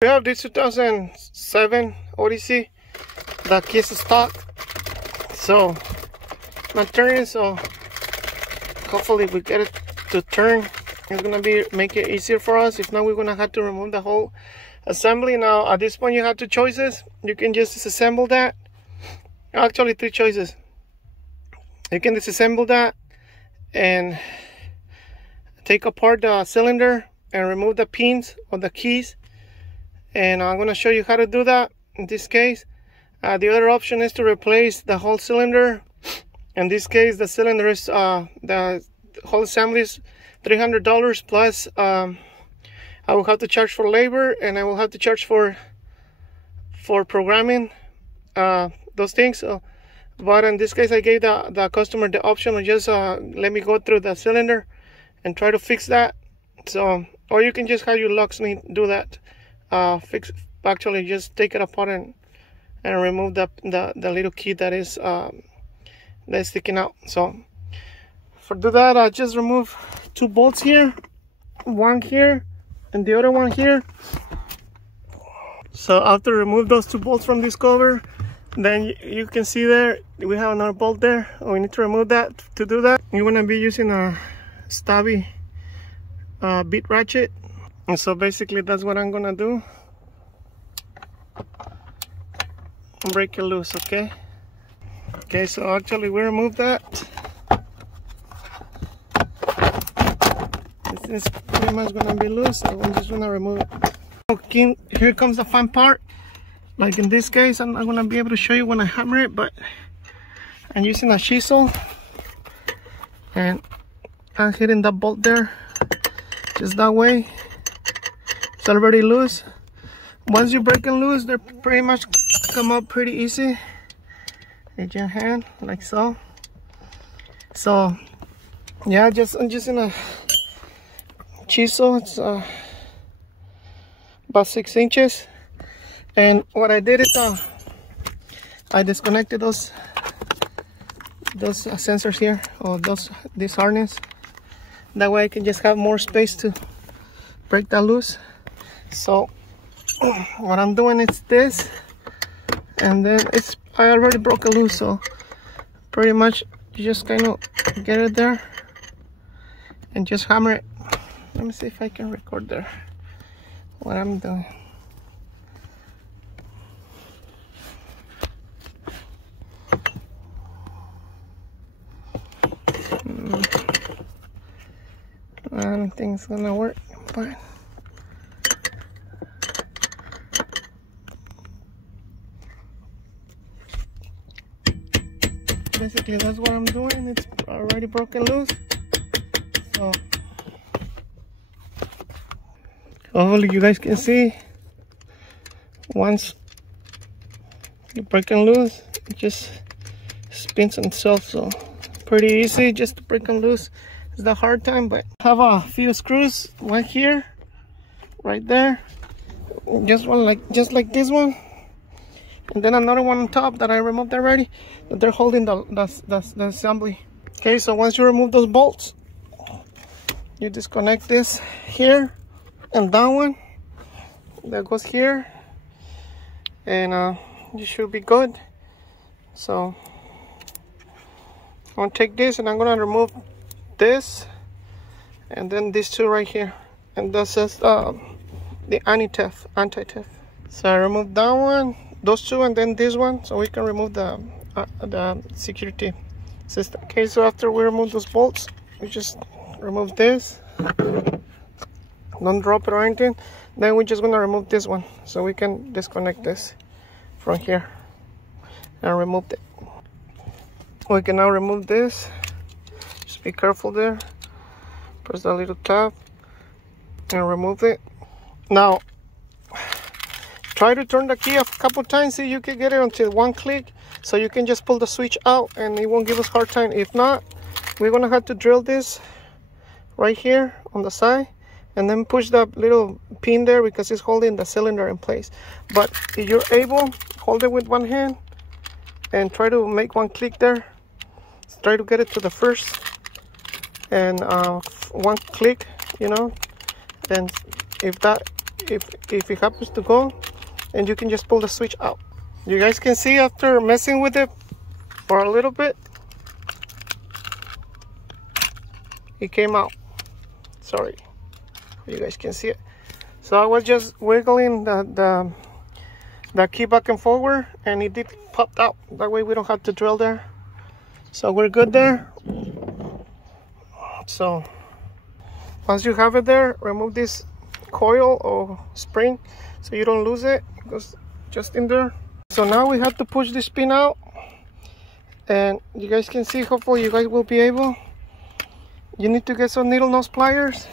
We have this 2007 Odyssey that keeps stock, so not turning, so hopefully we get it to turn. It's gonna make it easier for us. If not, we're gonna have to remove the whole assembly. Now at this point you have two choices. You can just disassemble that. Actually three choices. You can disassemble that and take apart the cylinder and remove the pins or the keys, and I'm going to show you how to do that in this case. The other option is to replace the whole cylinder. In this case, the cylinder is the whole assembly is $300 plus I will have to charge for labor, and I will have to charge for programming those things. So, but in this case I gave the customer the option of just let me go through the cylinder and try to fix that. So, or you can just have your locksmith do that. Actually just take it apart and remove the little key that is sticking out. So for do that, I just remove two bolts here, one here and the other one here. So after remove those two bolts from this cover, then you can see there we have another bolt there. We need to remove that. To do that, you're going to be using a stabby bit ratchet, and so basically that's what I'm gonna do. Break it loose. Okay, so actually we remove that. This is pretty much gonna be loose, so I'm just gonna remove it. Okay, here comes the fun part. Like in this case, I'm not gonna be able to show you when I hammer it, but I'm using a chisel and I'm hitting that bolt there just that way. It's already loose. Once you break them loose, they pretty much come up pretty easy with your hand, like so. So yeah, I'm just using a chisel. It's about 6 inches, and what I did is I disconnected those sensors here, or this harness. That way I can just have more space to break that loose. So what I'm doing is this, and then I already broke it loose, so pretty much you just kind of get it there and just hammer it. Let me see if I can record there what I'm doing. I don't think it's gonna work, but basically that's what I'm doing. It's already broken loose, so hopefully you guys can see. Once you break it loose, it just spins itself, so pretty easy just to break them loose. It's the hard time, but I have a few screws, one here, right there, just like this one, and then another one on top that I removed already, that they're holding the assembly. Okay, so once you remove those bolts, you disconnect this here and that one that goes here, and you should be good. So I'm gonna take this and I'm gonna remove this, and then these two right here, and this is the anti-theft. So I removed that one, those two, and then this one, so we can remove the security system. Okay, so after we remove those bolts, we just remove this, don't drop it or anything. Then we're just gonna remove this one, so we can disconnect this from here and remove it. We can now remove this. Just be careful there. Press that little tab and remove it. Now try to turn the key a couple times, see you can get it until one click, so you can just pull the switch out and it won't give us hard time. If not, we're gonna have to drill this right here on the side and then push that little pin there because it's holding the cylinder in place. But if you're able, hold it with one hand and try to make one click there. Try to get it to the first, and one click, you know. Then if that if it happens to go, and you can just pull the switch out. You guys can see after messing with it for a little bit, it came out. Sorry, you guys can see it. So I was just wiggling the key back and forward, and it did pop out. That way we don't have to drill there. So we're good there. So once you have it there, remove this coil or spring so you don't lose it. It goes just in there. So now we have to push this pin out, and you guys can see, hopefully you guys will be able. You need to get some needle nose pliers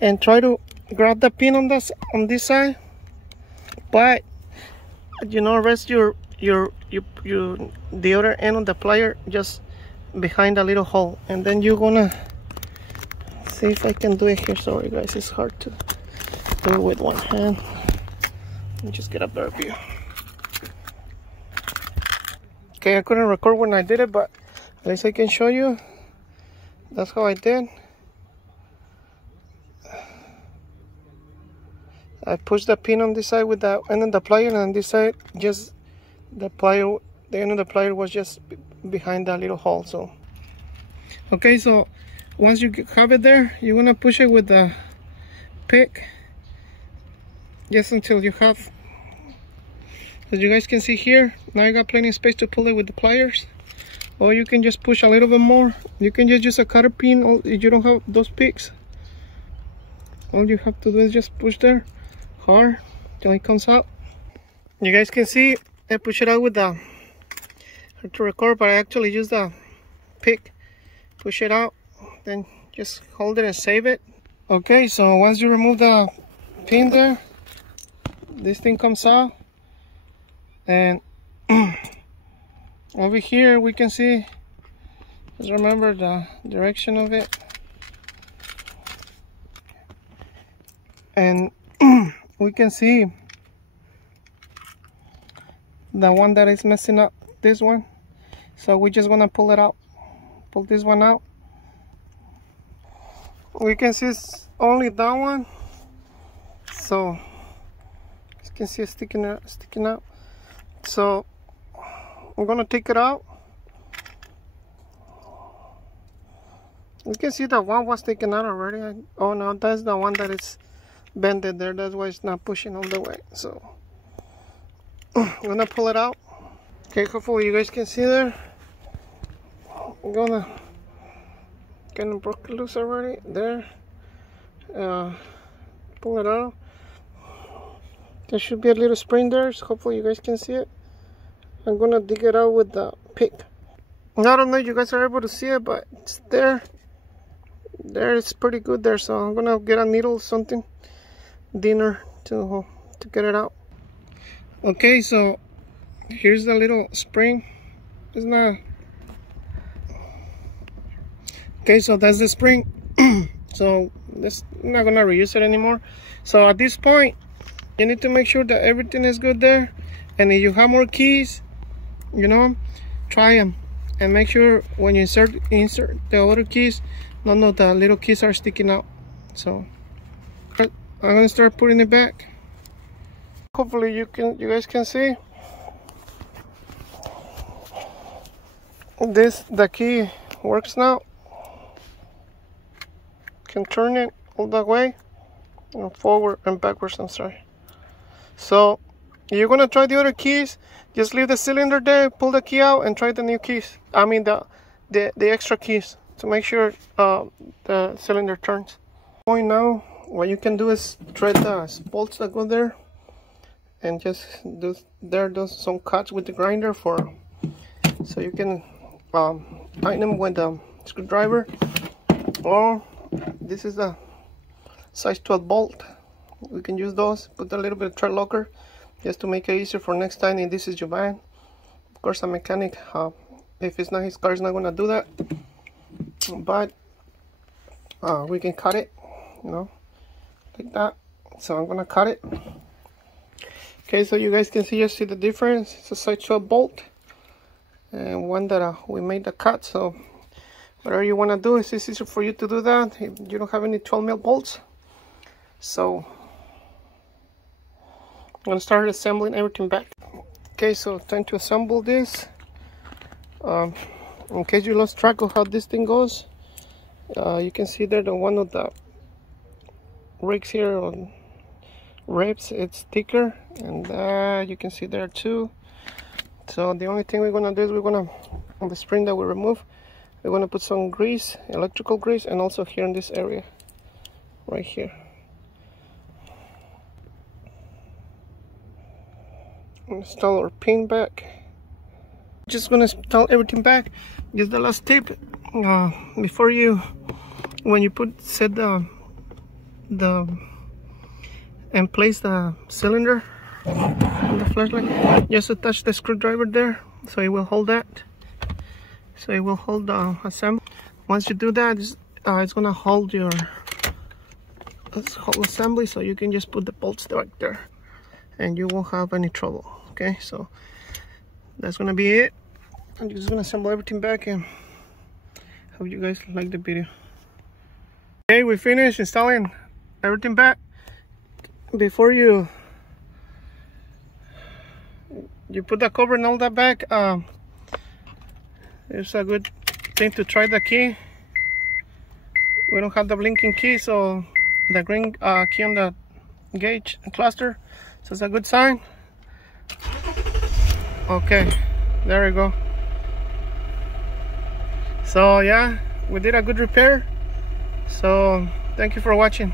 and try to grab the pin on this side, but you know, rest the other end of the plier just behind a little hole, and then you're gonna see if I can do it here. Sorry guys, it's hard to do it with one hand. Let me just get a better view. Okay, I couldn't record when I did it, but at least I can show you. That's how I did. I pushed the pin on this side with the end of the plier, and on this side, just the end of the plier was just behind that little hole. So, okay, so once you have it there, you're gonna push it with the pick, just until you have. As you guys can see here, now you got plenty of space to pull it with the pliers, or you can just push a little bit more. You can just use a cutter pin if you don't have those picks. All you have to do is just push there hard till it comes out. You guys can see I push it out with the, hard to record, but I actually use the pick. Push it out, then just hold it and save it. Okay, so once you remove the pin there, this thing comes out, and over here we can see, just remember the direction of it, and we can see the one that is messing up, this one. So we're just gonna pull it out, pull this one out. We can see it's only that one, so you can see it sticking out. So I'm gonna take it out. You can see that one was taken out already. Oh no, that's the one that is bended there. That's why it's not pushing all the way. So I'm gonna pull it out. Okay, hopefully you guys can see there. I'm gonna kind of broke it loose already there. Pull it out. There should be a little spring there, so hopefully you guys can see it. I'm gonna dig it out with the pick. I don't know if you guys are able to see it, but it's there. There, it's pretty good there. So I'm gonna get a needle, something thinner to get it out. Okay, so here's the little spring. It's not. Okay, so that's the spring. So I'm not gonna reuse it anymore. So at this point, you need to make sure that everything is good there. And if you have more keys, you know, try them. And make sure when you insert the other keys, none of the little keys are sticking out. So I'm gonna start putting it back. Hopefully you guys can see this. The key works now. Can turn it all the way and forward and backwards. I'm sorry. So you're gonna try the other keys. Just leave the cylinder there, pull the key out, and try the new keys. I mean the extra keys to make sure the cylinder turns. Now, what you can do is thread the bolts that go there, and just do some cuts with the grinder so you can tighten them with the screwdriver. Or this is the size 12 bolt. We can use those. Put a little bit of thread locker just to make it easier for next time if this is your van. Of course, a mechanic, if it's not his car, is not gonna do that. But we can cut it, you know, like that. So I'm gonna cut it. Okay, so you guys can see the difference. It's a size 12 bolt and one that we made the cut. So whatever you want to do, it's easier for you to do that if you don't have any 12 mil bolts. So gonna start assembling everything back. Okay, so time to assemble this. In case you lost track of how this thing goes, you can see there that one of the rigs here on ribs, it's thicker, and you can see there too. So the only thing we're gonna do is we're gonna, on the spring that we remove, we're gonna put some grease, electrical grease, and also here in this area, right here. Install our pin back. Just gonna install everything back. Just the last tip, before you, when you set the and place the cylinder on the flashlight, just attach the screwdriver there, so it will hold that. So it will hold the assembly. Once you do that, it's gonna hold your whole assembly, so you can just put the bolts right there, and you won't have any trouble. Okay, so that's gonna be it. I'm just gonna assemble everything back, and hope you guys like the video. Okay, we finished installing everything back. Before you put the cover and all that back, it's a good thing to try the key. We don't have the blinking key, so the green key on the gauge and cluster, so it's a good sign. Okay, there we go. So yeah, we did a good repair. So thank you for watching.